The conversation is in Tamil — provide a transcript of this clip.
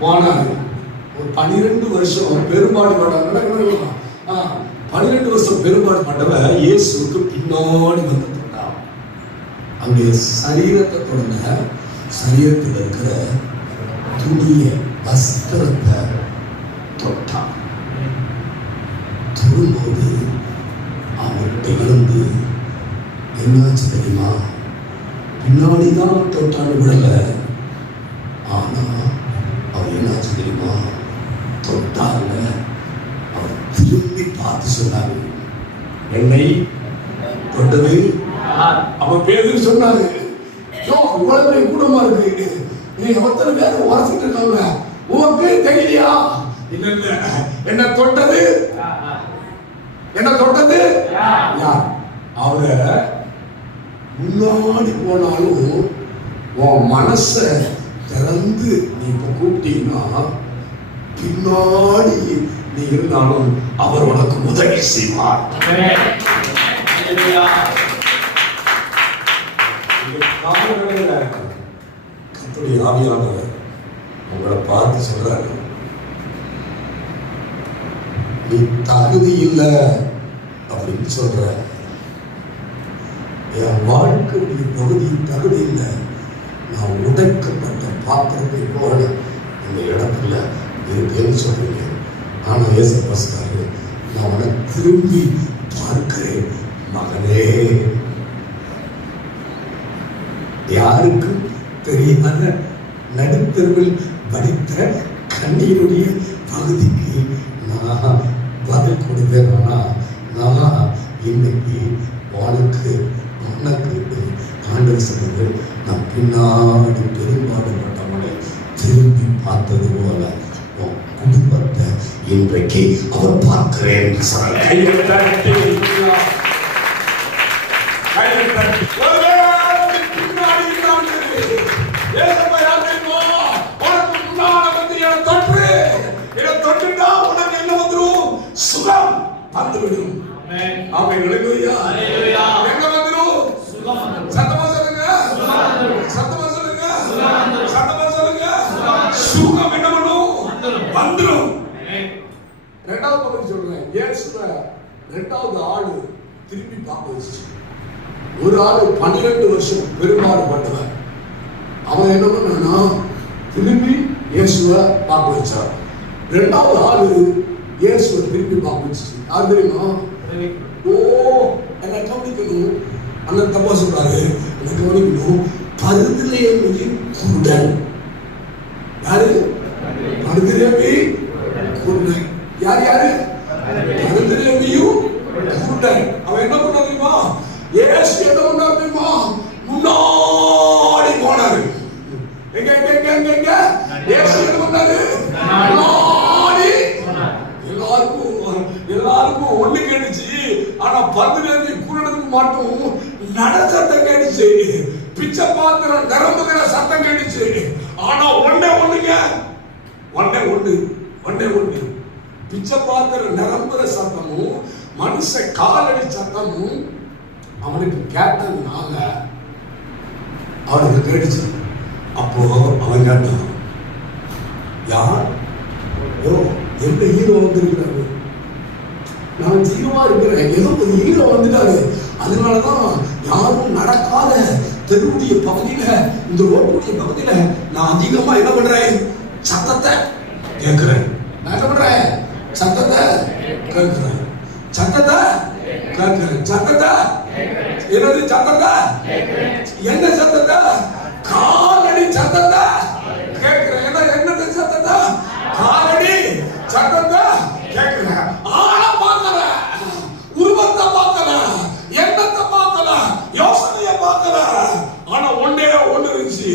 போனாரு. ஒரு பனிரெண்டு வருஷம் பெரும்பாடு பட்டாங்க பன்னிரெண்டு வருஷம் பெரும்பாடு பட்டவ இயேசுக்கு பின்னாடி வந்து தொட்டான் அங்கே சரீரத்தை தொடங்க சரீரத்தில் இருக்கிற துணிய வஸ்திரத்தை தொட்டான் தொடும்போது அவர்கிட்ட இருந்து என்னாச்சு தெரியுமா? பின்னாடி தான் தொட்டான்னு விடல. ஆனால் அவர் என்னாச்சு தெரியுமா தொட்டாங்க அவர் திரும்பி பார்த்து சொன்னாரு. என்னை தொட்டது அவன் பேரு சொன்னாரு. யோ கூடமா இருக்கு. நீ ஒருத்தர் பேர் உரசிட்டு இருக்காங்க உன் பேர் தெரியலையா? இல்ல. என்ன தொட்டது? என்ன தொட்டது? யார்? அவரை முன்னாடி போனாலும் உன் மனச திறந்து நீ இப்போ கூப்பிட்டீங்கன்னா பின்னாடி நீ இருந்தாலும் அவர் உனக்கு உதவி செய்வார். கத்துடைய ஆவியானவர் உங்களை பார்த்து சொல்றாரு. நீ தகுதி இல்லை அப்படின்னு சொல்ற என் வாழ்க்கையுடைய பகுதி தகுதி இல்லை. நான் உடைக்கப்பட்ட பாத்திரத்தை போல இந்த இடத்துல இருக்கேன்னு சொல்றீங்க. ஆனால் ஏசப்பா சொல்றாரு நான் உன திரும்பி பார்க்கிறேன் மகனே. யாருக்கும் தெரியாத நடுத்தருவில் வடித்த கண்ணீருடைய பகுதிக்கு நான் பதில் கொடுத்தேன் ஆனால் நான் இன்னைக்கு உனக்கு உனக்கு ஆண்டவர் சொன்னது நான் பின்னாடி பெரும்பாடுபட்டவனை திரும்பி பார்த்தது போல உன் குடும்பத்தை இன்றைக்கு அவர் பார்க்கிறேன். என்று சொன்னார். கையை தட்டி, கையை ரெண்டாவது பதில் சொல்றேன்? இயேசுல ரெண்டாவது ஆளு திரும்பி பார்ப்பது ஒரு ஆளு பன்னிரெண்டு வருஷம் பெரும்பாடு பட்டவன் அவன் என்ன பண்ணா திரும்பி இயேசுவ பார்க்க வச்சார். ரெண்டாவது ஆளு இயேசுவ திரும்பி பார்க்க வச்சு யார் தெரியுமா? ஓ என்ன கவனிக்கணும். அண்ணன் தப்பா சொல்றாரு. என்ன கவனிக்கணும். பருதிலேமியின் குடன் யாரு? பருதிலேமி குடன் யார் யாரு? பருதிலேமியும் குருடன் அவன் என்ன பண்ண தெரியுமா? ஏசு என்ன பண்ணா தெரியுமா? முன்னாடி போனாரு. எங்க எங்க எங்க எங்க எங்க? ஏசு என்ன பண்ணாரு? முன்னாடி எல்லாருக்கும் எல்லாருக்கும் ஒண்ணு கேட்டுச்சு. ஆனா பந்துலேருந்து குருடனுக்கு மட்டும் நட சத்தம் கேட்டுச்சு. பிச்சை பாத்திரம் நிரம்புகிற சத்தம் கேட்டுச்சு. ஆனா ஒன்னே ஒண்ணுங்க. ஒன்னே ஒண்ணு. ஒன்னே ஒண்ணு. பிச்சை பார்க்கிற நிரம்புற சத்தமும் மனுஷ காலடி சத்தமும் அவனுக்கு கேட்டதுனால அவனுக்கு கேட்டுச்சு. அப்போ அவன் கேட்டான் யார்? ஓ எந்த ஹீரோ வந்திருக்கிறாரு? நான் ஜீவமா இருக்கிறேன். ஏதோ ஒரு ஹீரோ வந்துட்டாரு. அதனாலதான் யாரும் நடக்காத தெருவுடைய பகுதியில இந்த ரோட்டுடைய பகுதியில நான் அதிகமா என்ன பண்றேன் சத்தத்தை கேட்கிறேன். நான் என்ன பண்றேன் சத்தத்தை கேட்கிறேன். சத்தத்தை கேட்கிறேன். சத்தத்தை என்னது சத்தத்தை? என்ன சத்தத்தை? காலடி சத்தத்தை கேட்கிறேன். என்ன என்னது சத்தத்தை? காலடி சத்தத்தை கேட்கிறேன். ஆள பார்க்கல உருவத்தை பார்க்கல எண்ணத்தை பார்க்கல யோசனையை பார்க்கல ஆனா ஒன்னே ஒன்று இருந்துச்சு.